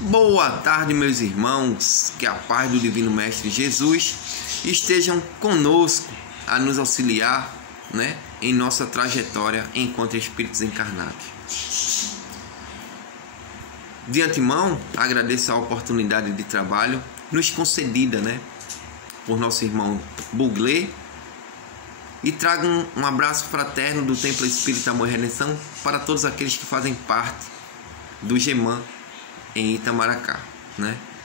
Boa tarde, meus irmãos, que a paz do Divino Mestre Jesus estejam conosco a nos auxiliar, em nossa trajetória enquanto espíritos encarnados. De antemão, agradeço a oportunidade de trabalho nos concedida, por nosso irmão Buglé, e trago um abraço fraterno do Templo Espírita Amor e Redenção para todos aqueles que fazem parte do GEMAN em Itamaracá.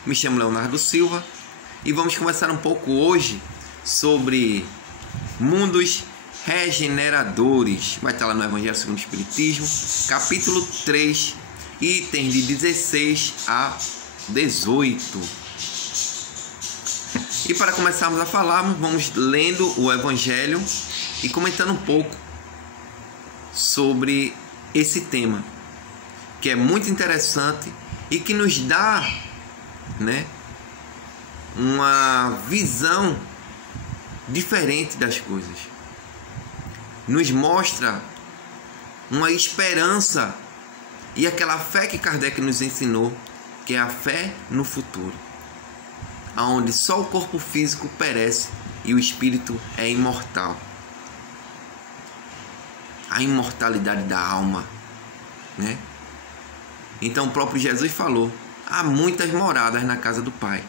Me chamo Leonardo Silva e vamos conversar um pouco hoje sobre mundos regeneradores. Vai estar lá no Evangelho segundo o Espiritismo, capítulo 3, itens de 16 a 18. E para começarmos a falarmos, vamos lendo o Evangelho e comentando um pouco sobre esse tema, que é muito interessante e que nos dá, uma visão diferente das coisas. Nos mostra uma esperança e aquela fé que Kardec nos ensinou, que é a fé no futuro, aonde só o corpo físico perece e o espírito é imortal. A imortalidade da alma, Então o próprio Jesus falou: há muitas moradas na casa do Pai.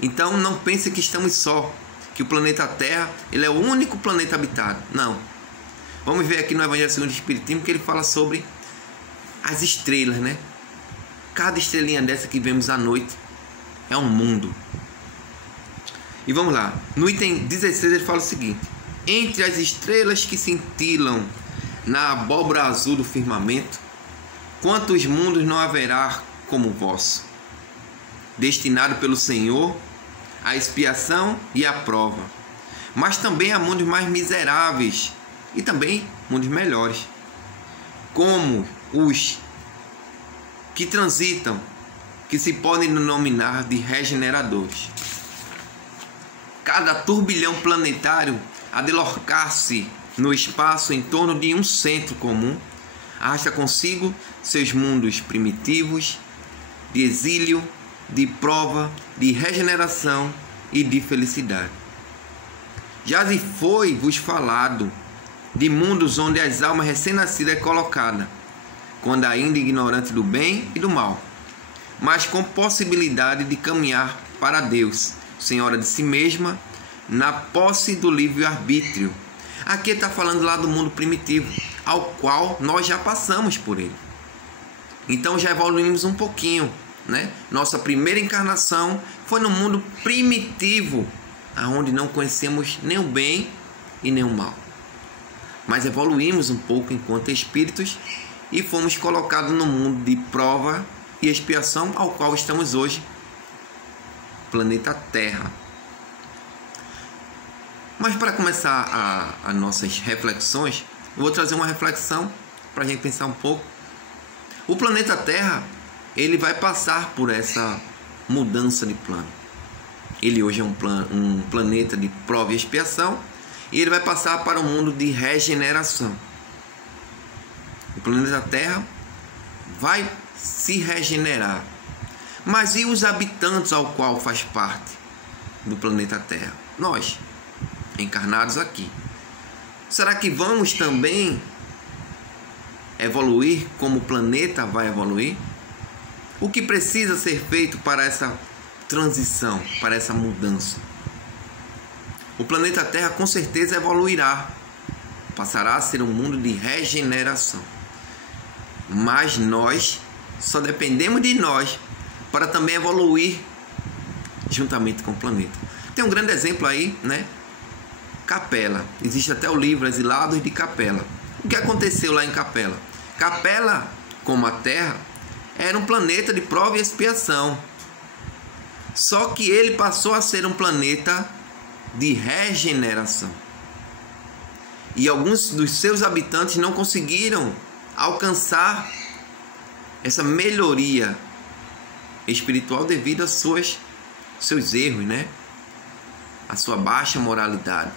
Então não pense que estamos só, que o planeta Terra ele é o único planeta habitado. Não. Vamos ver aqui no Evangelho segundo o Espiritismo que ele fala sobre as estrelas, Cada estrelinha dessa que vemos à noite é um mundo. E vamos lá. No item 16 ele fala o seguinte: entre as estrelas que cintilam na abóbora azul do firmamento, quantos mundos não haverá como o vosso, destinado pelo Senhor à expiação e à prova, mas também há mundos mais miseráveis e também mundos melhores, como os que transitam, que se podem denominar de regeneradores. Cada turbilhão planetário a deslocar-se no espaço em torno de um centro comum arrasta consigo seus mundos primitivos, de exílio, de prova, de regeneração e de felicidade. Já lhe foi-vos falado de mundos onde as almas recém-nascidas é colocada, quando ainda ignorante do bem e do mal, mas com possibilidade de caminhar para Deus, senhora de si mesma, na posse do livre-arbítrio. Aqui está falando lá do mundo primitivo, ao qual nós já passamos por ele. Então já evoluímos um pouquinho, Nossa primeira encarnação foi no mundo primitivo, aonde não conhecemos nem o bem e nem o mal. Mas evoluímos um pouco enquanto espíritos e fomos colocados no mundo de prova e expiação, ao qual estamos hoje, planeta Terra. Mas para começar as nossas reflexões, eu vou trazer uma reflexão para a gente pensar um pouco. O planeta Terra, ele vai passar por essa mudança de plano. Ele hoje é um planeta de prova e expiação, e ele vai passar para um mundo de regeneração. O planeta Terra vai se regenerar. Mas e os habitantes ao qual faz parte do planeta Terra? Nós, encarnados aqui. Será que vamos também evoluir como o planeta vai evoluir? O que precisa ser feito para essa transição, para essa mudança? O planeta Terra com certeza evoluirá, passará a ser um mundo de regeneração. Mas nós só dependemos de nós para também evoluir juntamente com o planeta. Tem um grande exemplo aí, Capela. Existe até o livro Exilados de Capela. O que aconteceu lá em Capela? Capela, como a Terra, era um planeta de prova e expiação. Só que ele passou a ser um planeta de regeneração. E alguns dos seus habitantes não conseguiram alcançar essa melhoria espiritual devido aos seus erros, a sua baixa moralidade.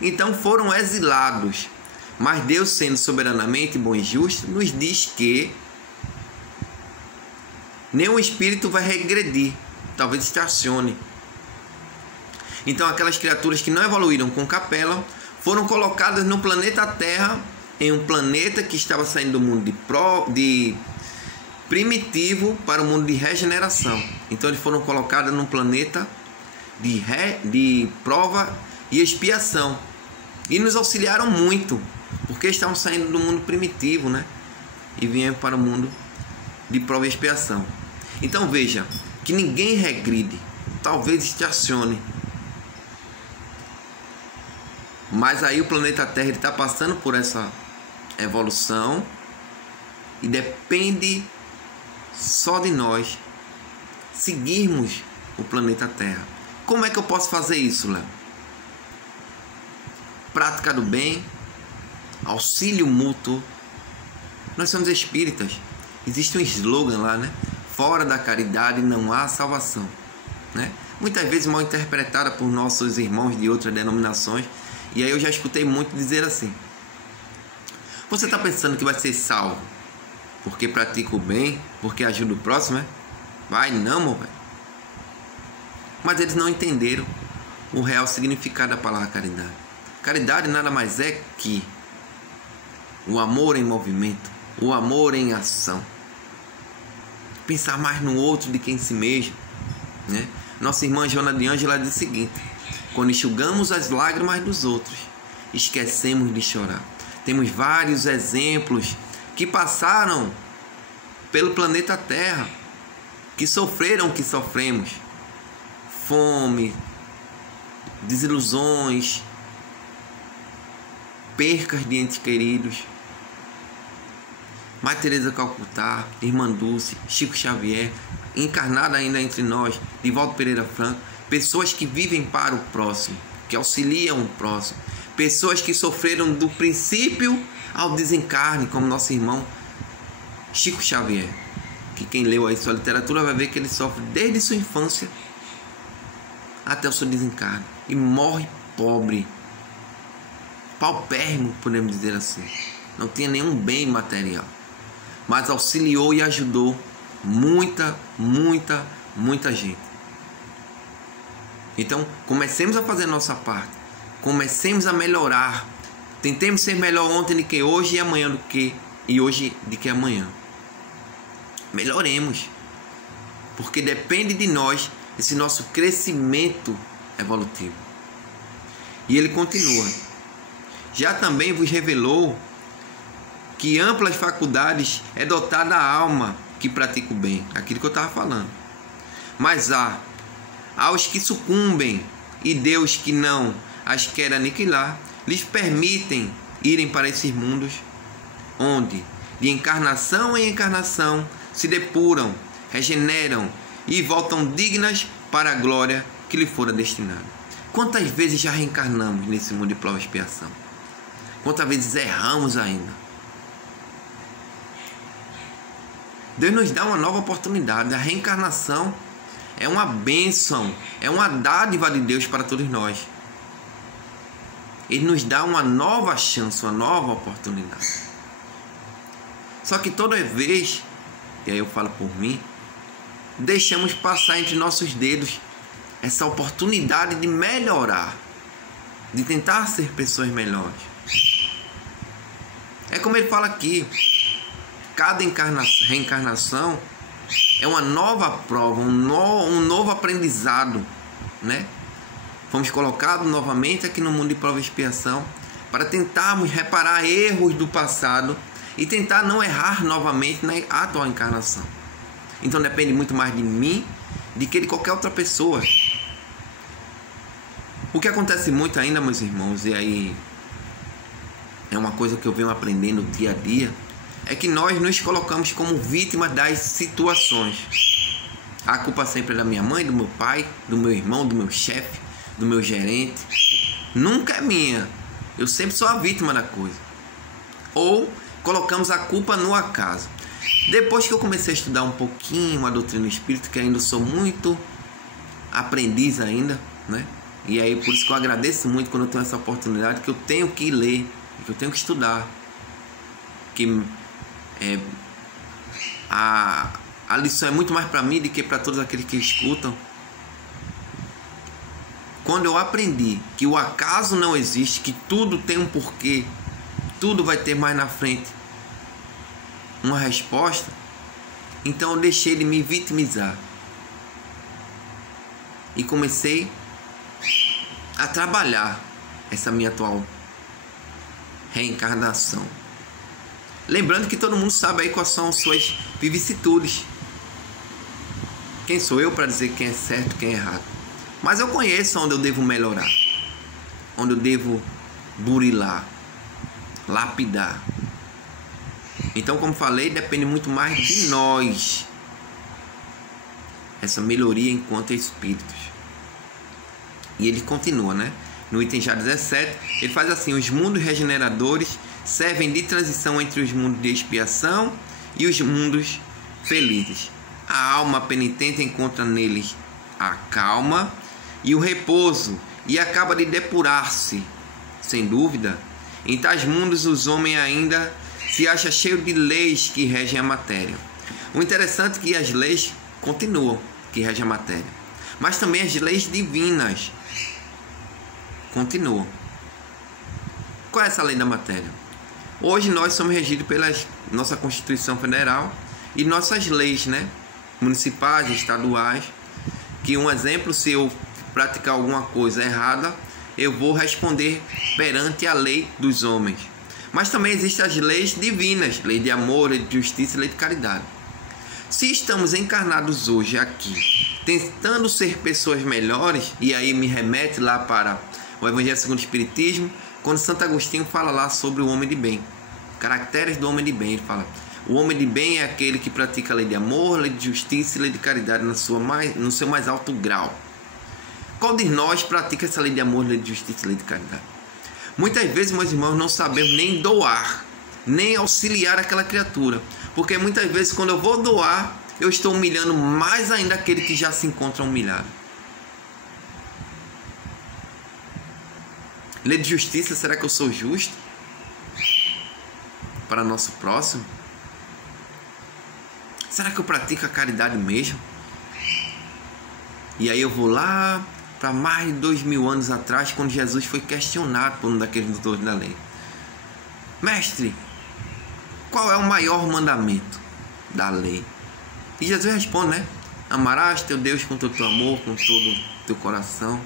Então foram exilados. Mas Deus, sendo soberanamente bom e justo, nos diz que nenhum espírito vai regredir, talvez estacione. Então aquelas criaturas que não evoluíram com Capella foram colocadas no planeta Terra, em um planeta que estava saindo do mundo de primitivo para o mundo de regeneração. Então eles foram colocados num planeta de prova e expiação. E nos auxiliaram muito, porque estavam saindo do mundo primitivo, né? E vinham para o mundo de prova e expiação. Então veja, que ninguém regride, talvez estacione. Mas aí o planeta Terra está passando por essa evolução e depende só de nós seguirmos o planeta Terra. Como é que eu posso fazer isso, Léo? Prática do bem, auxílio mútuo. Nós somos espíritas. Existe um slogan lá, né? Fora da caridade não há salvação, né? Muitas vezes mal interpretada por nossos irmãos de outras denominações. E aí eu já escutei muito dizer assim: você está pensando que vai ser salvo porque pratica o bem, porque ajuda o próximo, é? Vai não, meu velho. Mas eles não entenderam o real significado da palavra caridade. Caridade nada mais é que o amor em movimento, o amor em ação. Pensar mais no outro do que em si mesmo, né? Nossa irmã Joana de Ângela diz o seguinte: quando enxugamos as lágrimas dos outros, esquecemos de chorar. Temos vários exemplos que passaram pelo planeta Terra, que sofreram o que sofremos. Fome, desilusões, percas de entes queridos. Mãe Teresa Calcutá, Irmã Dulce, Chico Xavier, encarnada ainda entre nós, Divaldo Pereira Franco, pessoas que vivem para o próximo, que auxiliam o próximo, pessoas que sofreram do princípio ao desencarne, como nosso irmão Chico Xavier, que quem leu aí sua literatura vai ver que ele sofre desde sua infância até o seu desencarne e morre pobre, paupérrimo, podemos dizer assim. Não tinha nenhum bem material, mas auxiliou e ajudou muita gente. Então comecemos a fazer a nossa parte, comecemos a melhorar, tentemos ser melhor ontem do que hoje e amanhã do que hoje do que amanhã. Melhoremos, porque depende de nós esse nosso crescimento evolutivo. E ele continua: já também vos revelou que amplas faculdades é dotada a alma que pratica o bem, aquilo que eu estava falando. Mas aos que sucumbem e Deus que não as quer aniquilar, lhes permitem irem para esses mundos onde de encarnação em encarnação se depuram, regeneram e voltam dignas para a glória que lhe fora destinada. Quantas vezes já reencarnamos nesse mundo de prova e expiação? Quantas vezes erramos ainda? Deus nos dá uma nova oportunidade. A reencarnação é uma bênção, é uma dádiva de Deus para todos nós. Ele nos dá uma nova chance, uma nova oportunidade. Só que toda vez, e aí eu falo por mim, deixamos passar entre nossos dedos essa oportunidade de melhorar, de tentar ser pessoas melhores. É como ele fala aqui: cada reencarnação é uma nova prova, um novo aprendizado, né? Fomos colocados novamente aqui no mundo de prova e expiação para tentarmos reparar erros do passado e tentar não errar novamente na atual encarnação. Então depende muito mais de mim do que de qualquer outra pessoa. O que acontece muito ainda, meus irmãos, e aí é uma coisa que eu venho aprendendo dia a dia, é que nós nos colocamos como vítimas das situações. A culpa sempre é da minha mãe, do meu pai, do meu irmão, do meu chefe, do meu gerente. Nunca é minha. Eu sempre sou a vítima da coisa. Ou colocamos a culpa no acaso. Depois que eu comecei a estudar um pouquinho a doutrina espírita, que ainda sou muito aprendiz ainda, né? E aí por isso que eu agradeço muito quando eu tenho essa oportunidade, que eu tenho que ler, que eu tenho que estudar. Que a lição é muito mais para mim do que para todos aqueles que escutam. Quando eu aprendi que o acaso não existe, que tudo tem um porquê, tudo vai ter mais na frente uma resposta, então eu deixei de me vitimizar e comecei a trabalhar essa minha atual reencarnação. Lembrando que todo mundo sabe aí quais são as suas vicissitudes. Quem sou eu para dizer quem é certo, quem é errado? Mas eu conheço onde eu devo melhorar, onde eu devo burilar, lapidar. Então, como falei, depende muito mais de nós essa melhoria enquanto espíritos. E ele continua, né? No item já 17, ele faz assim: os mundos regeneradores servem de transição entre os mundos de expiação e os mundos felizes. A alma penitente encontra neles a calma e o repouso e acaba de depurar-se. Sem dúvida, em tais mundos os homens ainda se acham cheios de leis que regem a matéria. O interessante é que as leis continuam que regem a matéria, mas também as leis divinas continuam. Qual é essa lei da matéria? Hoje nós somos regidos pela nossa Constituição Federal e nossas leis, né? Municipais, estaduais, que um exemplo, se eu praticar alguma coisa errada, eu vou responder perante a lei dos homens. Mas também existem as leis divinas, lei de amor, lei de justiça e lei de caridade. Se estamos encarnados hoje aqui, tentando ser pessoas melhores, e aí me remete lá para o Evangelho segundo o Espiritismo, quando Santo Agostinho fala lá sobre o homem de bem, caracteres do homem de bem, ele fala: o homem de bem é aquele que pratica a lei de amor, lei de justiça e lei de caridade no seu mais alto grau. Qual de nós pratica essa lei de amor, lei de justiça e lei de caridade? Muitas vezes, meus irmãos, não sabemos nem doar, nem auxiliar aquela criatura, porque muitas vezes quando eu vou doar, eu estou humilhando mais ainda aquele que já se encontra humilhado. Lei de justiça, será que eu sou justo para nosso próximo? Será que eu pratico a caridade mesmo? E aí eu vou lá para mais de 2000 anos atrás, quando Jesus foi questionado por um daqueles doutores da lei: mestre, qual é o maior mandamento da lei? E Jesus responde, né? Amarás teu Deus com todo o teu amor, com todo o teu coração,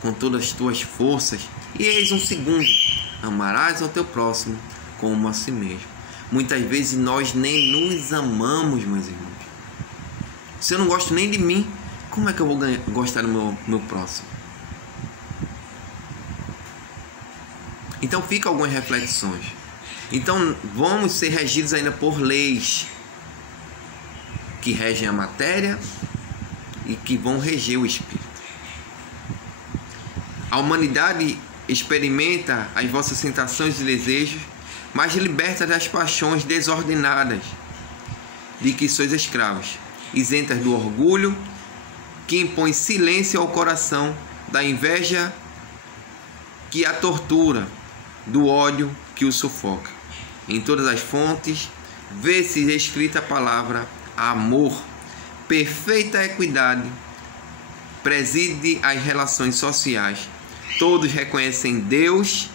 com todas as tuas forças. E eis um segundo: amarás ao teu próximo como a si mesmo. Muitas vezes nós nem nos amamos, meus irmãos. Se eu não gosto nem de mim, como é que eu vou gostar do meu próximo? Então ficam algumas reflexões. Então vamos ser regidos ainda por leis que regem a matéria e que vão reger o espírito. A humanidade experimenta as vossas tentações e desejos, mas liberta das paixões desordenadas de que sois escravos, isentas do orgulho que impõe silêncio ao coração, da inveja que a tortura, do ódio que o sufoca. Em todas as fontes vê-se escrita a palavra amor. Perfeita equidade preside as relações sociais. Todos reconhecem Deus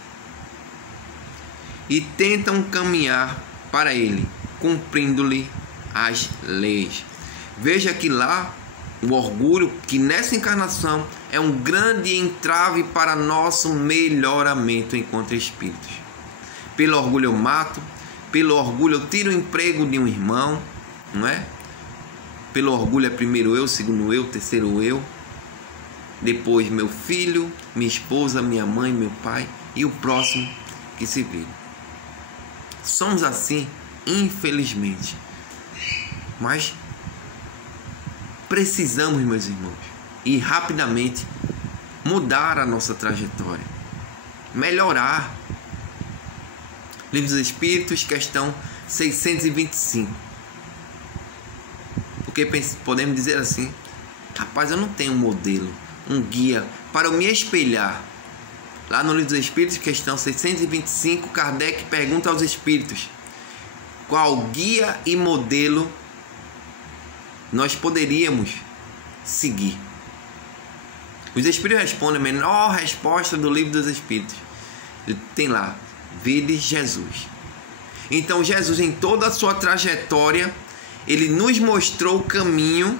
e tentam caminhar para Ele, cumprindo-lhe as leis. Veja que lá o orgulho, que nessa encarnação é um grande entrave para nosso melhoramento enquanto espíritos. Pelo orgulho eu mato, pelo orgulho eu tiro o emprego de um irmão, não é? Pelo orgulho é primeiro eu, segundo eu, terceiro eu, depois meu filho, minha esposa, minha mãe, meu pai e o próximo que se vira. Somos assim, infelizmente. Mas precisamos, meus irmãos, e rapidamente mudar a nossa trajetória, melhorar. Livro dos Espíritos, questão 625. Porque podemos dizer assim: rapaz, eu não tenho um modelo, um guia para eu me espelhar. Lá no Livro dos Espíritos, questão 625, Kardec pergunta aos espíritos: qual guia e modelo nós poderíamos seguir. Os Espíritos respondem a menor resposta do Livro dos Espíritos. Ele tem lá, vede Jesus. Então Jesus, em toda a sua trajetória, ele nos mostrou o caminho,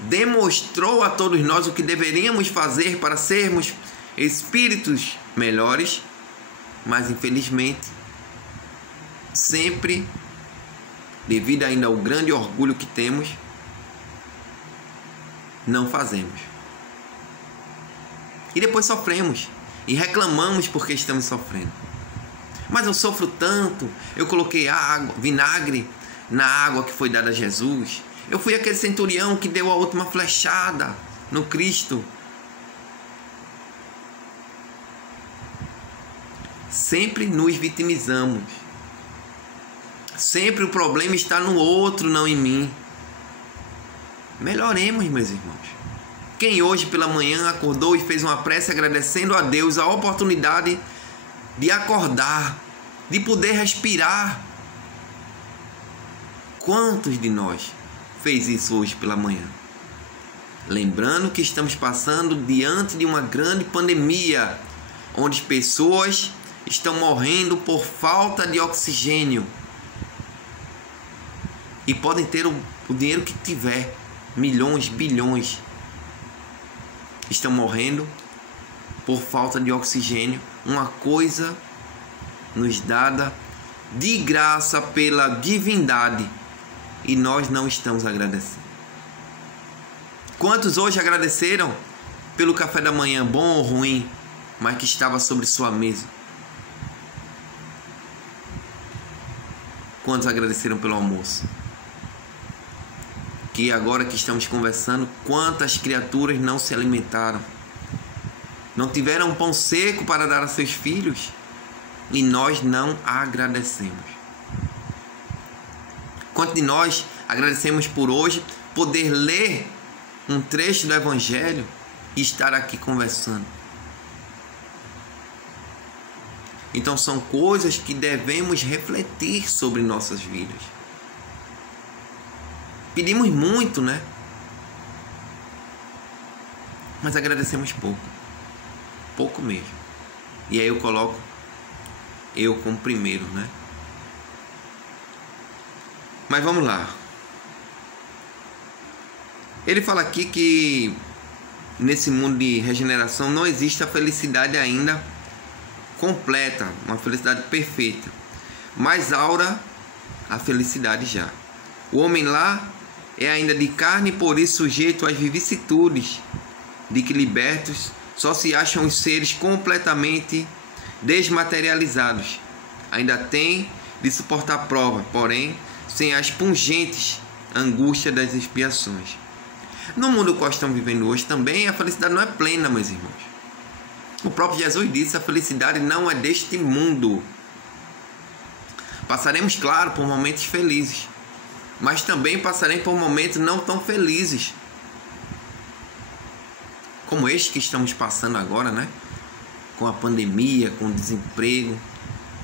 demonstrou a todos nós o que deveríamos fazer para sermos espíritos melhores, mas infelizmente, sempre, devido ainda ao grande orgulho que temos, não fazemos. E depois sofremos e reclamamos porque estamos sofrendo. Mas eu sofro tanto, eu coloquei água, vinagre na água que foi dada a Jesus. Eu fui aquele centurião que deu a última flechada no Cristo. Sempre nos vitimizamos. Sempre o problema está no outro, não em mim. Melhoremos, meus irmãos. Quem hoje pela manhã acordou e fez uma prece agradecendo a Deus a oportunidade de acordar, de poder respirar? Quantos de nós fez isso hoje pela manhã? Lembrando que estamos passando diante de uma grande pandemia, onde pessoas estão morrendo por falta de oxigênio. E podem ter o dinheiro que tiver, milhões, bilhões, estão morrendo por falta de oxigênio, uma coisa nos dada de graça pela divindade, e nós não estamos agradecendo. Quantos hoje agradeceram pelo café da manhã, bom ou ruim, mas que estava sobre sua mesa? Quantos agradeceram pelo almoço? Que agora que estamos conversando, quantas criaturas não se alimentaram? Não tiveram um pão seco para dar a seus filhos? E nós não agradecemos. Quantos de nós agradecemos por hoje poder ler um trecho do Evangelho e estar aqui conversando? Então são coisas que devemos refletir sobre nossas vidas. Pedimos muito, né? Mas agradecemos pouco. Pouco mesmo. E aí eu coloco eu como primeiro, né? Mas vamos lá. Ele fala aqui que nesse mundo de regeneração não existe a felicidade ainda completa, uma felicidade perfeita, mas aura a felicidade já. O homem lá é ainda de carne e por isso sujeito às vicissitudes, de que libertos só se acham os seres completamente desmaterializados. Ainda tem de suportar prova, porém sem as pungentes angústias das expiações. No mundo qual estamos vivendo hoje também a felicidade não é plena, meus irmãos. O próprio Jesus disse: a felicidade não é deste mundo. Passaremos, claro, por momentos felizes, mas também passaremos por momentos não tão felizes, como este que estamos passando agora, né? Com a pandemia, com o desemprego,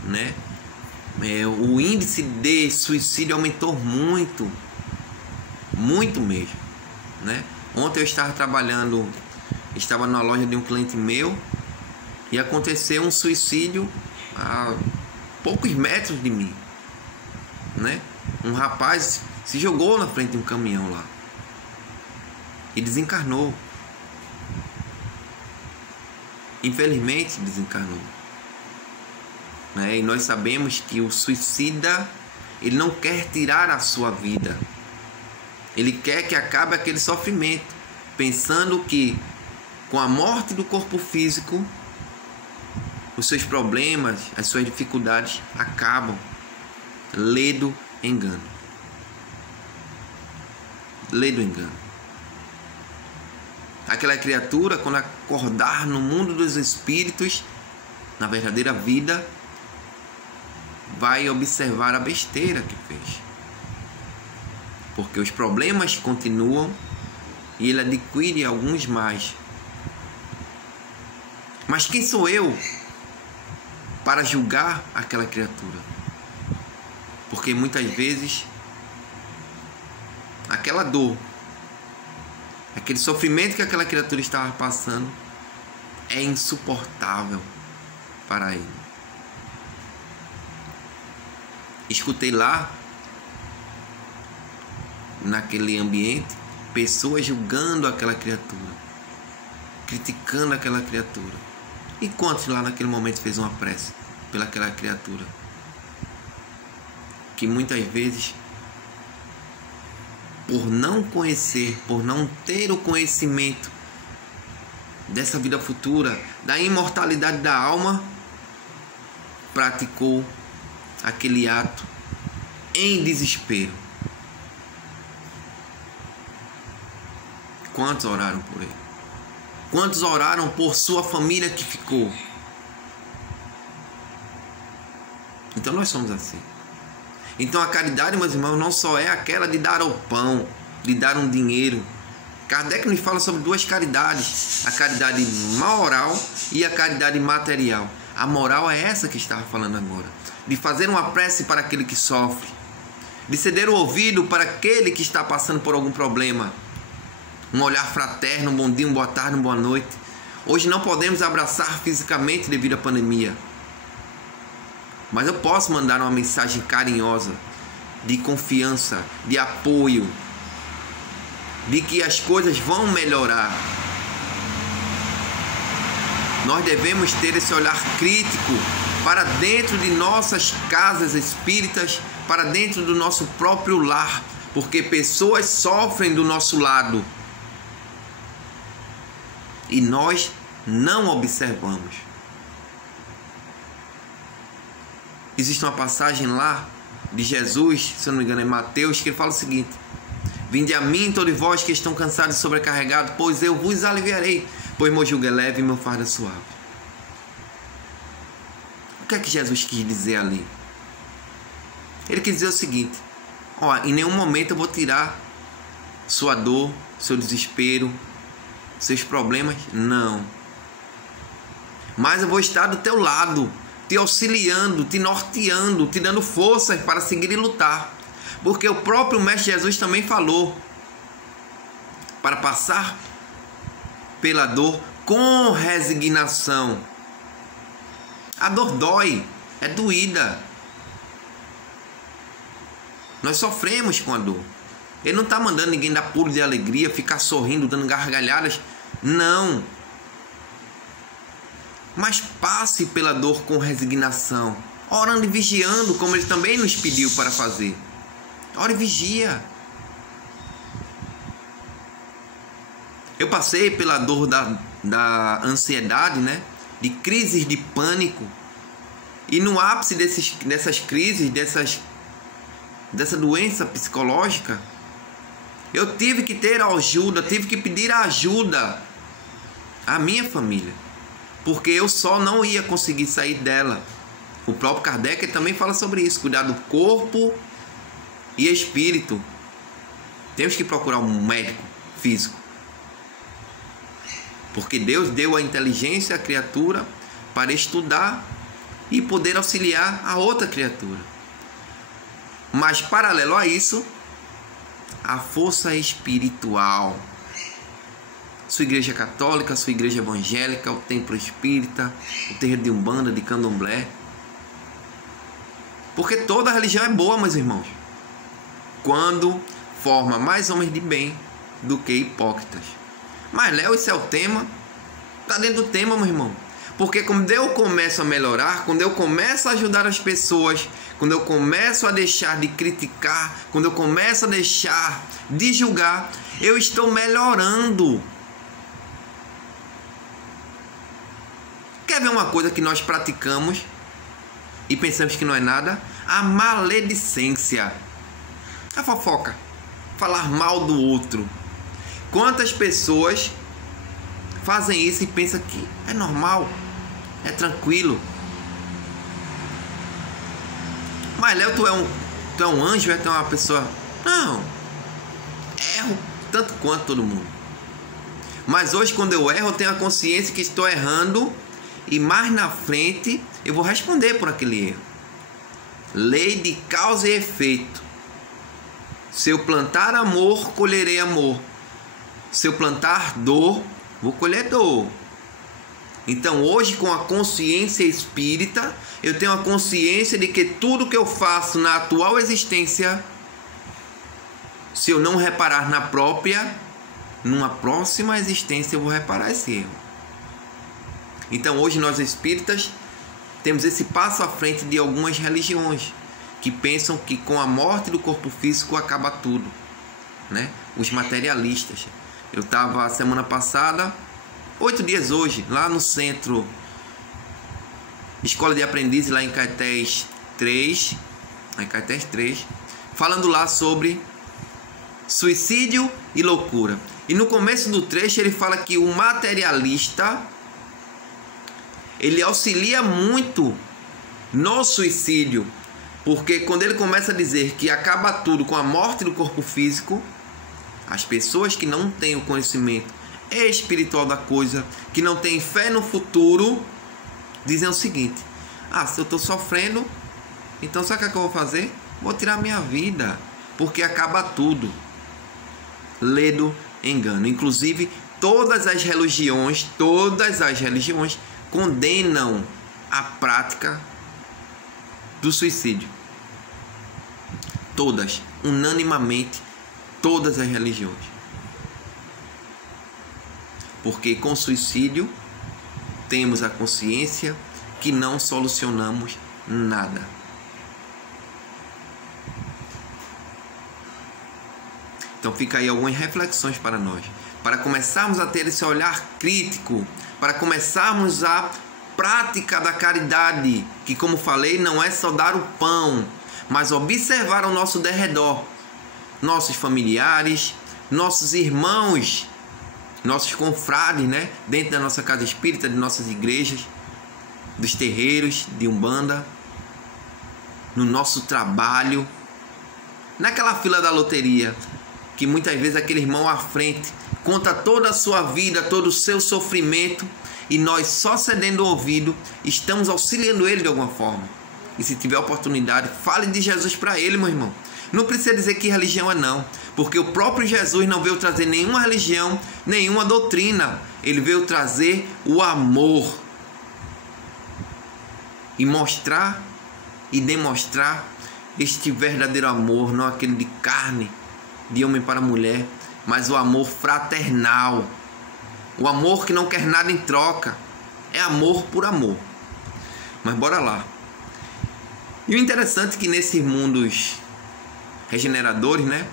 né? O índice de suicídio aumentou muito, muito mesmo, né? Ontem eu estava na loja de um cliente meu e aconteceu um suicídio a poucos metros de mim, né? Um rapaz se jogou na frente de um caminhão lá e desencarnou. Infelizmente desencarnou, né? E nós sabemos que o suicida, ele não quer tirar a sua vida, ele quer que acabe aquele sofrimento, pensando que com a morte do corpo físico os seus problemas, as suas dificuldades acabam. Ledo engano. Ledo engano. Aquela criatura, quando acordar no mundo dos espíritos, na verdadeira vida, vai observar a besteira que fez. Porque os problemas continuam e ele adquire alguns mais. Mas quem sou eu para julgar aquela criatura? Porque muitas vezes aquela dor, aquele sofrimento que aquela criatura estava passando é insuportável para ele. Escutei lá, naquele ambiente, pessoas julgando aquela criatura, criticando aquela criatura. E quantos lá naquele momento fez uma prece pelaquela criatura? Que muitas vezes, por não conhecer, por não ter o conhecimento dessa vida futura, da imortalidade da alma, praticou aquele ato em desespero. Quantos oraram por ele? Quantos oraram por sua família que ficou? Então nós somos assim. Então a caridade, meus irmãos, não só é aquela de dar o pão, de dar um dinheiro. Kardec nos fala sobre duas caridades: a caridade moral e a caridade material. A moral é essa que estava falando agora, de fazer uma prece para aquele que sofre, de ceder o ouvido para aquele que está passando por algum problema, um olhar fraterno, um bom dia, uma boa tarde, uma boa noite. Hoje não podemos abraçar fisicamente devido à pandemia, mas eu posso mandar uma mensagem carinhosa, de confiança, de apoio, de que as coisas vão melhorar. Nós devemos ter esse olhar crítico para dentro de nossas casas espíritas, para dentro do nosso próprio lar, porque pessoas sofrem do nosso lado e nós não observamos. Existe uma passagem lá de Jesus, se eu não me engano é Mateus, que ele fala o seguinte: vinde a mim todos vós que estão cansados e sobrecarregados, pois eu vos aliviarei, pois meu jugo é leve e meu fardo é suave. O que é que Jesus quis dizer ali? Ele quis dizer o seguinte: ó, em nenhum momento eu vou tirar sua dor, seu desespero, seus problemas, não. Mas eu vou estar do teu lado, te auxiliando, te norteando, te dando forças para seguir e lutar. Porque o próprio Mestre Jesus também falou para passar pela dor com resignação. A dor dói, é doída. Nós sofremos com a dor. Ele não está mandando ninguém dar pulo de alegria, ficar sorrindo, dando gargalhadas. Não. Mas passe pela dor com resignação, orando e vigiando, como ele também nos pediu para fazer. Ora e vigia. Eu passei pela dor da ansiedade, né? De crises de pânico. E no ápice dessas crises, dessa doença psicológica, eu tive que ter ajuda, tive que pedir ajuda à minha família, porque eu só não ia conseguir sair dela. O próprio Kardec também fala sobre isso: cuidar do corpo e espírito. Temos que procurar um médico físico, porque Deus deu a inteligência à criatura para estudar e poder auxiliar a outra criatura. Mas paralelo a isso, a força espiritual. Sua igreja católica, sua igreja evangélica, o templo espírita, o terreiro de Umbanda, de Candomblé. Porque toda religião é boa, meus irmãos, quando forma mais homens de bem do que hipócritas. Mas, Léo, esse é o tema. Está dentro do tema, meu irmão. Porque quando eu começo a melhorar, quando eu começo a ajudar as pessoas, quando eu começo a deixar de criticar, quando eu começo a deixar de julgar, eu estou melhorando. Quer ver uma coisa que nós praticamos e pensamos que não é nada? A maledicência, a fofoca, falar mal do outro. Quantas pessoas fazem isso e pensam que é normal, é tranquilo? Mas Léo, tu é um anjo, tu é uma pessoa... Não, erro tanto quanto todo mundo. Mas hoje, quando eu erro, eu tenho a consciência que estou errando, e mais na frente eu vou responder por aquele erro. Lei de causa e efeito. Se eu plantar amor, colherei amor. Se eu plantar dor, vou colher dor. Então hoje, com a consciência espírita, eu tenho a consciência de que tudo que eu faço na atual existência, se eu não reparar na própria, numa próxima existência eu vou reparar esse erro. Então hoje nós espíritas temos esse passo à frente de algumas religiões que pensam que com a morte do corpo físico acaba tudo, né? Os materialistas. Eu estava semana passada, 8 dias hoje, lá no centro, Escola de Aprendizes, lá em Caetés 3, falando lá sobre suicídio e loucura. E no começo do trecho ele fala que o materialista, ele auxilia muito no suicídio, porque quando ele começa a dizer que acaba tudo com a morte do corpo físico, as pessoas que não têm o conhecimento espiritual da coisa, que não têm fé no futuro, dizem o seguinte: se eu estou sofrendo, então sabe o que eu vou fazer? Vou tirar minha vida, porque acaba tudo. Ledo engano. Inclusive todas as religiões condenam a prática do suicídio. Todas, unanimamente, todas as religiões. Porque com suicídio temos a consciência que não solucionamos nada. Então fica aí algumas reflexões para nós, para começarmos a ter esse olhar crítico, para começarmos a prática da caridade, que, como falei, não é só dar o pão, mas observar ao nosso derredor, nossos familiares, nossos irmãos, nossos confrades, né? Dentro da nossa casa espírita, de nossas igrejas, dos terreiros de Umbanda, no nosso trabalho, naquela fila da loteria, que muitas vezes aquele irmão à frente conta toda a sua vida, todo o seu sofrimento, e nós só cedendo o ouvido, estamos auxiliando ele de alguma forma. E se tiver oportunidade, fale de Jesus para ele, meu irmão. Não precisa dizer que religião é não, porque o próprio Jesus não veio trazer nenhuma religião, nenhuma doutrina. Ele veio trazer o amor e mostrar e demonstrar este verdadeiro amor, não aquele de carne, de homem para mulher, mas o amor fraternal, o amor que não quer nada em troca, é amor por amor. Mas bora lá. E o interessante é que nesses mundos regeneradores, né?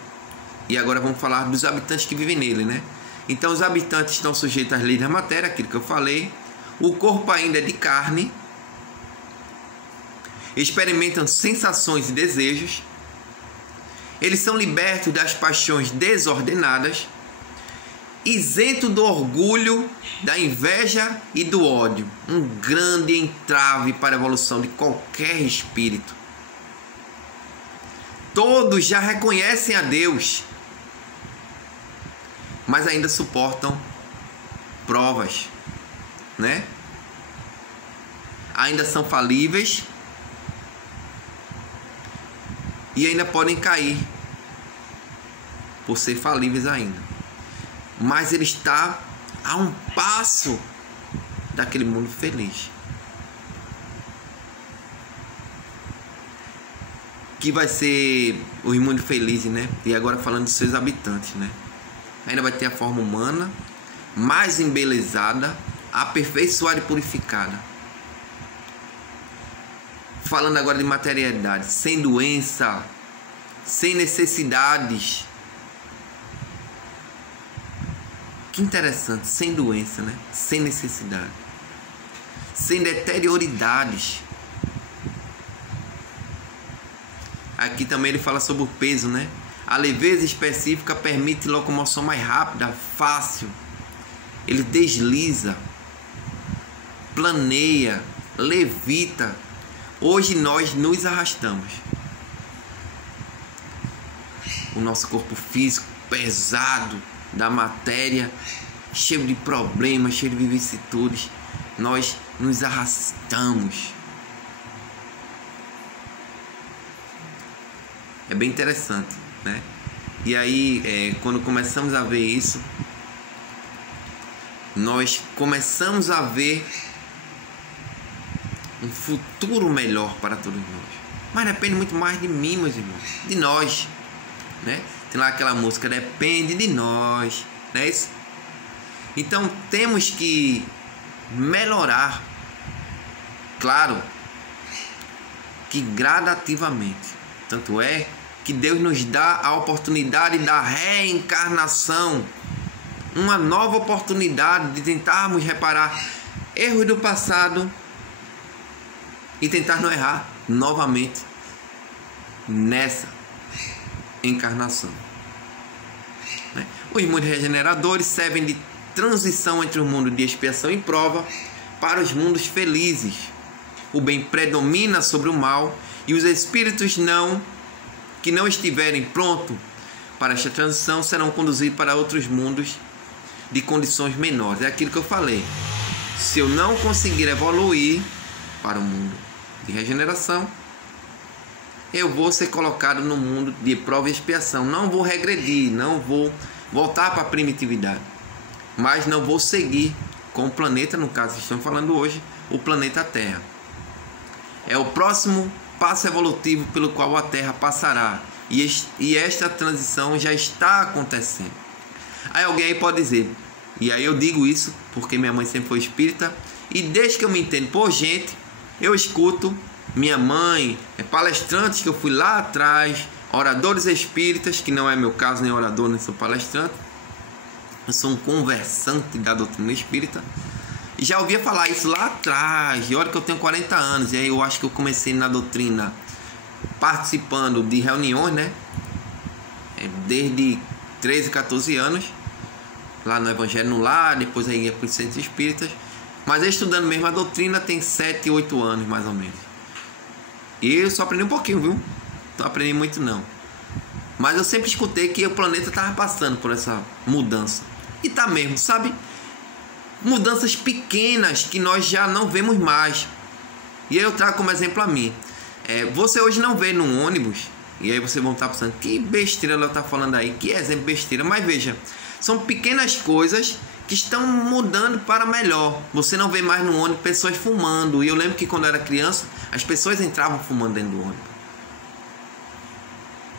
E agora vamos falar dos habitantes que vivem nele, né? Então os habitantes estão sujeitos às leis da matéria, aquilo que eu falei. O corpo ainda é de carne. Experimentam sensações e desejos. Eles são libertos das paixões desordenadas, isento do orgulho, da inveja e do ódio. Um grande entrave para a evolução de qualquer espírito. Todos já reconhecem a Deus, mas ainda suportam provas, né? Ainda são falíveis e ainda podem cair por ser falíveis ainda. Mas ele está a um passo daquele mundo feliz, que vai ser os mundos felizes, né? E agora falando dos seus habitantes, né? Ainda vai ter a forma humana, mais embelezada, aperfeiçoada e purificada. Falando agora de materialidade, sem doença, sem necessidades. Que interessante, sem doença, né? Sem necessidade, sem deterioridades. Aqui também ele fala sobre o peso, né? A leveza específica permite locomoção mais rápida, fácil. Ele desliza, planeia, levita. Hoje nós nos arrastamos. O nosso corpo físico pesado, da matéria, cheio de problemas, cheio de vicissitudes, nós nos arrastamos. É bem interessante, né? E aí, quando começamos a ver isso, nós começamos a ver um futuro melhor para todos nós. Mas depende muito mais de mim, meus irmãos, de nós, né? Tem lá aquela música, depende de nós, não é isso? Então temos que melhorar, claro, que gradativamente. Tanto é que Deus nos dá a oportunidade da reencarnação, uma nova oportunidade de tentarmos reparar erros do passado e tentar não errar novamente nessa encarnação. Os mundos regeneradores servem de transição entre o mundo de expiação e prova para os mundos felizes. O bem predomina sobre o mal e os espíritos que não estiverem prontos para esta transição serão conduzidos para outros mundos de condições menores. É aquilo que eu falei. Se eu não conseguir evoluir para o mundo de regeneração, eu vou ser colocado no mundo de prova e expiação. Não vou regredir, não vou voltar para a primitividade, mas não vou seguir com o planeta, no caso que estamos falando hoje, o planeta Terra. É o próximo passo evolutivo pelo qual a Terra passará, e esta transição já está acontecendo. Aí alguém aí pode dizer, e aí eu digo isso porque minha mãe sempre foi espírita, e desde que eu me entendo por gente, eu escuto minha mãe, palestrantes que eu fui lá atrás, oradores espíritas, que não é meu caso, nem orador, nem sou palestrante, eu sou um conversante da doutrina espírita, e já ouvia falar isso lá atrás, e olha que eu tenho 40 anos, e aí eu acho que eu comecei na doutrina participando de reuniões, né, desde 13, 14 anos, lá no Evangelho no Lar, depois aí ia para os centros espíritas, mas eu estudando mesmo a doutrina tem 7, 8 anos mais ou menos. E eu só aprendi um pouquinho, viu? Não aprendi muito não. Mas eu sempre escutei que o planeta estava passando por essa mudança. E tá mesmo, sabe? Mudanças pequenas que nós já não vemos mais. E aí eu trago como exemplo a mim. Você hoje não vê num ônibus, e aí você vai estar pensando, que besteira ela está falando aí, que exemplo besteira. Mas veja, são pequenas coisas que estão mudando para melhor. Você não vê mais no ônibus pessoas fumando. E eu lembro que quando eu era criança, as pessoas entravam fumando dentro do ônibus.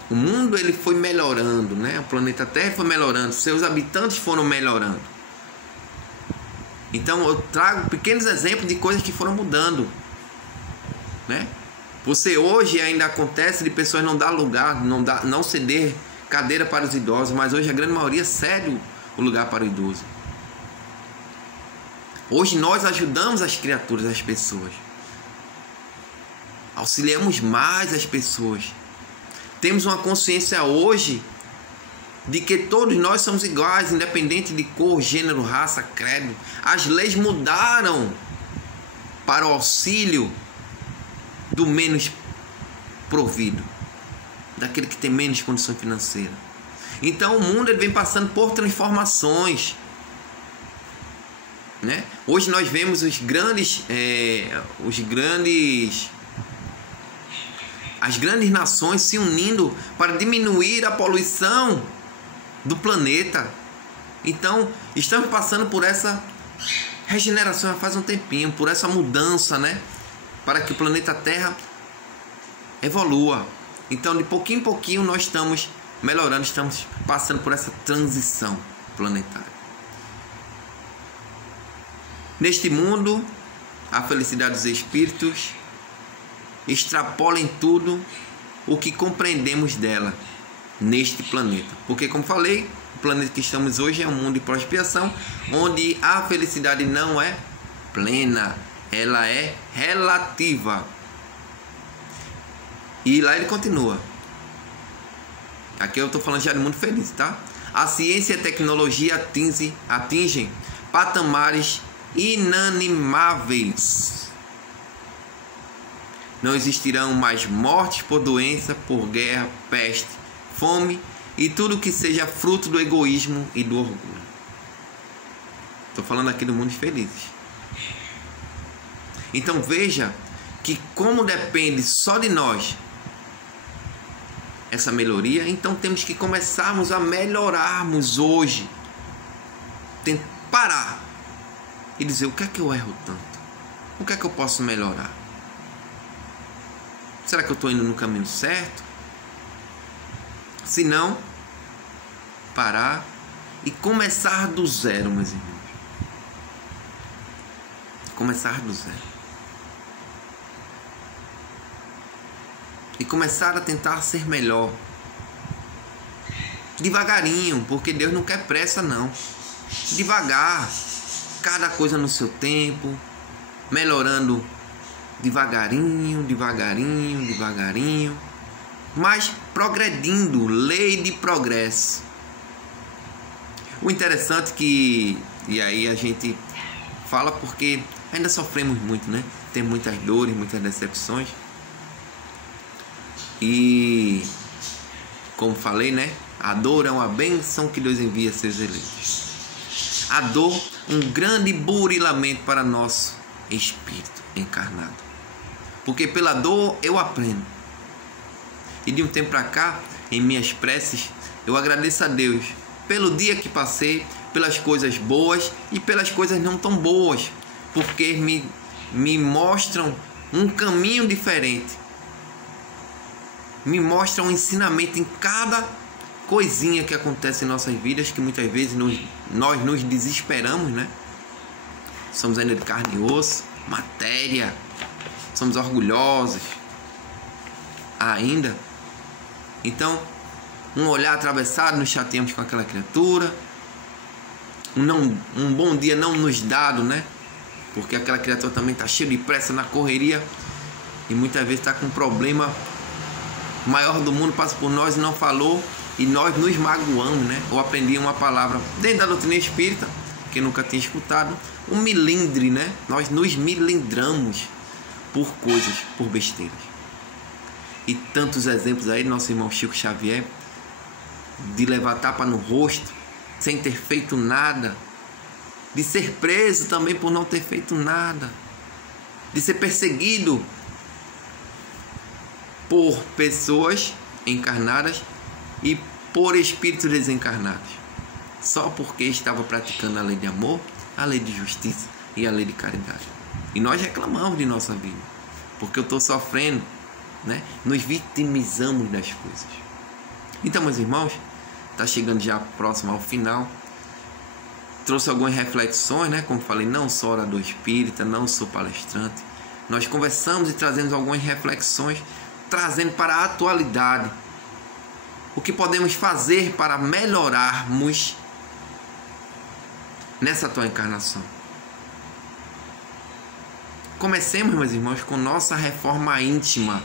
O mundo ele foi melhorando, né? O planeta Terra foi melhorando, seus habitantes foram melhorando. Então eu trago pequenos exemplos de coisas que foram mudando, né? Você hoje ainda acontece de pessoas não dar lugar, não ceder cadeira para os idosos, mas hoje a grande maioria cede o lugar para o idoso. Hoje nós ajudamos as criaturas, as pessoas. Auxiliamos mais as pessoas. Temos uma consciência hoje de que todos nós somos iguais, independente de cor, gênero, raça, credo. As leis mudaram para o auxílio do menos provido, daquele que tem menos condição financeira. Então o mundo ele vem passando por transformações, né? Hoje nós vemos as grandes nações se unindo para diminuir a poluição do planeta. Então estamos passando por essa regeneração já faz um tempinho, por essa mudança, né? Para que o planeta Terra evolua. Então de pouquinho em pouquinho nós estamos melhorando, estamos passando por essa transição planetária. Neste mundo, a felicidade dos espíritos extrapola em tudo o que compreendemos dela neste planeta. Porque, como falei, o planeta que estamos hoje é um mundo de prospiação, onde a felicidade não é plena, ela é relativa. E lá ele continua. Aqui eu estou falando já de mundo feliz, tá? A ciência e a tecnologia atingem patamares inanimáveis. Não existirão mais mortes por doença, por guerra, peste, fome e tudo que seja fruto do egoísmo e do orgulho. Estou falando aqui do mundo felizes. Então veja que como depende só de nós essa melhoria, então temos que começarmos a melhorarmos hoje. Parar e dizer: o que é que eu erro tanto? O que é que eu posso melhorar? Será que eu estou indo no caminho certo? Se não, parar e começar do zero, meus irmãos. Começar do zero. E começar a tentar ser melhor. Devagarinho, porque Deus não quer pressa, não. Devagar, cada coisa no seu tempo, melhorando devagarinho, devagarinho, devagarinho, mas progredindo, lei de progresso. O interessante que, e aí a gente fala porque ainda sofremos muito, né? Tem muitas dores, muitas decepções. E, como falei, né? A dor é uma bênção que Deus envia a seus eleitos. A dor, um grande burilamento para nosso espírito encarnado. Porque pela dor eu aprendo. E de um tempo para cá, em minhas preces, eu agradeço a Deus pelo dia que passei, pelas coisas boas e pelas coisas não tão boas, porque me mostram um caminho diferente. Me mostram um ensinamento em cada coisinha que acontece em nossas vidas, que muitas vezes nós nos desesperamos, né? Somos ainda de carne e osso, matéria, somos orgulhosos ainda. Então, um olhar atravessado, nos chateamos com aquela criatura, um bom dia não nos dado, né? Porque aquela criatura também está cheia de pressa na correria e muitas vezes está com um problema maior do mundo, passa por nós e não falou, e nós nos magoamos, né? Eu aprendi uma palavra dentro da doutrina espírita, que eu nunca tinha escutado, um milindre, né? Nós nos milindramos por coisas, por besteiras. E tantos exemplos aí, nosso irmão Chico Xavier, de levar tapa no rosto, sem ter feito nada, de ser preso também por não ter feito nada, de ser perseguido por pessoas encarnadas e por espíritos desencarnados, só porque estava praticando a lei de amor, a lei de justiça e a lei de caridade. E nós reclamamos de nossa vida, porque eu estou sofrendo, né? Nos vitimizamos das coisas. Então, meus irmãos, está chegando já próximo ao final. Trouxe algumas reflexões, né? Como falei, não sou orador espírita, não sou palestrante. Nós conversamos e trazemos algumas reflexões, trazendo para a atualidade o que podemos fazer para melhorarmos nessa atual encarnação. Comecemos, meus irmãos, com nossa reforma íntima,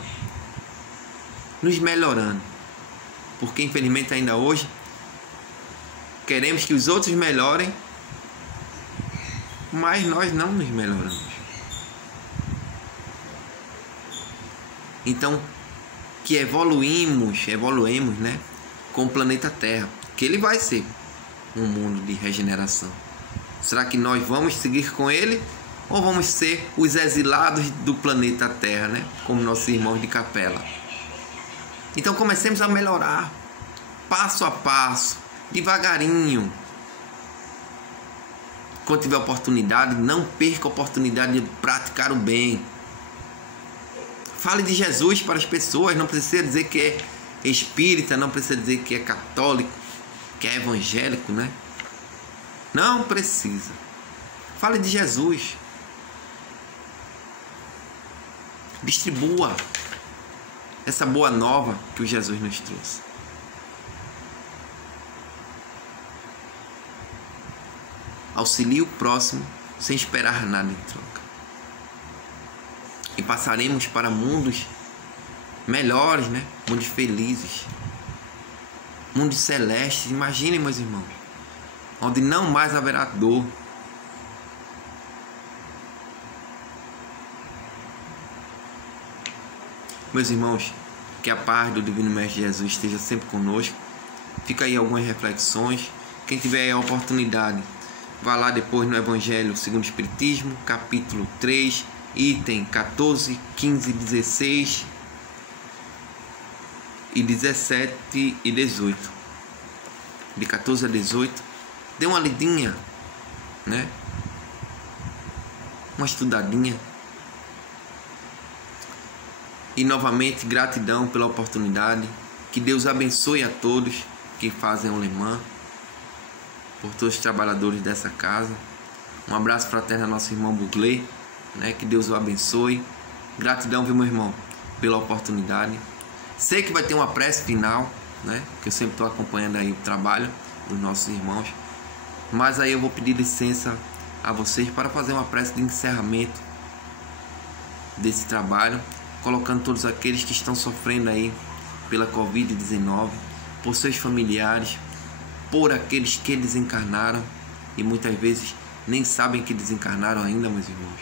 nos melhorando, porque infelizmente ainda hoje queremos que os outros melhorem, mas nós não nos melhoramos. Então, que evoluemos, né, com o planeta Terra, que ele vai ser um mundo de regeneração. Será que nós vamos seguir com ele ou vamos ser os exilados do planeta Terra, né, como nossos irmãos de capela? Então comecemos a melhorar, passo a passo, devagarinho. Quando tiver oportunidade, não perca a oportunidade de praticar o bem. Fale de Jesus para as pessoas, não precisa dizer que é espírita, não precisa dizer que é católico, que é evangélico, né? Não precisa. Fale de Jesus. Distribua essa boa nova que o Jesus nos trouxe. Auxilie o próximo sem esperar nada em troca. E passaremos para mundos melhores, né? Mundos felizes. Mundos celestes. Imaginem, meus irmãos, onde não mais haverá dor. Meus irmãos, que a paz do Divino Mestre Jesus esteja sempre conosco. Fica aí algumas reflexões. Quem tiver aí a oportunidade, vá lá depois no Evangelho segundo o Espiritismo, capítulo 3, item 14, 15 e 16. e 17 e 18. De 14 a 18. Dê uma lidinha, né? Uma estudadinha. E novamente, gratidão pela oportunidade. Que Deus abençoe a todos que fazem o Le Mans, por todos os trabalhadores dessa casa. Um abraço fraterno ao nosso irmão Buglé, né? Que Deus o abençoe. Gratidão, viu, meu irmão, pela oportunidade. Sei que vai ter uma prece final, né? Que eu sempre estou acompanhando aí o trabalho dos nossos irmãos. Mas aí eu vou pedir licença a vocês para fazer uma prece de encerramento desse trabalho, colocando todos aqueles que estão sofrendo aí pela Covid-19, por seus familiares, por aqueles que desencarnaram e muitas vezes nem sabem que desencarnaram ainda, meus irmãos,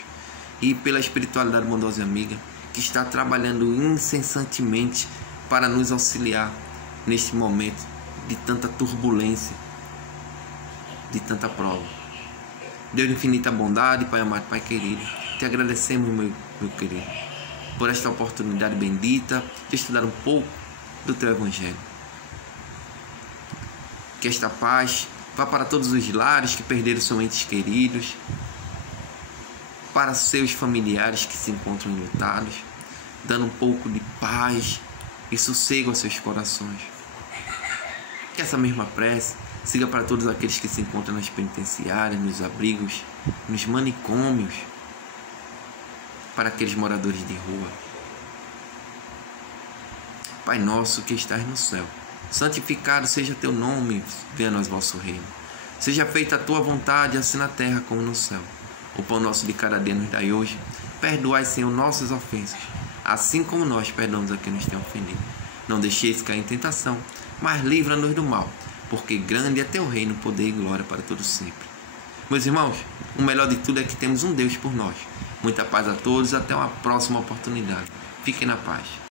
e pela espiritualidade bondosa e amiga que está trabalhando incessantemente para nos auxiliar neste momento de tanta turbulência, de tanta prova. Deus de infinita bondade, Pai amado, Pai querido, te agradecemos, meu querido, por esta oportunidade bendita de estudar um pouco do Teu Evangelho. Que esta paz vá para todos os lares que perderam seus entes queridos, para seus familiares que se encontram enlutados, dando um pouco de paz e sossego aos seus corações. Que essa mesma prece siga para todos aqueles que se encontram nas penitenciárias, nos abrigos, nos manicômios, para aqueles moradores de rua. Pai nosso que estás no céu, santificado seja teu nome, venha a nós vosso reino. Seja feita a tua vontade, assim na terra como no céu. O pão nosso de cada dia nos dai hoje. Perdoai, Senhor, nossas ofensas, assim como nós perdoamos a quem nos tem ofendido. Não deixeis cair em tentação, mas livra-nos do mal, porque grande é teu reino, poder e glória para todos sempre. Meus irmãos, o melhor de tudo é que temos um Deus por nós. Muita paz a todos, até uma próxima oportunidade. Fiquem na paz.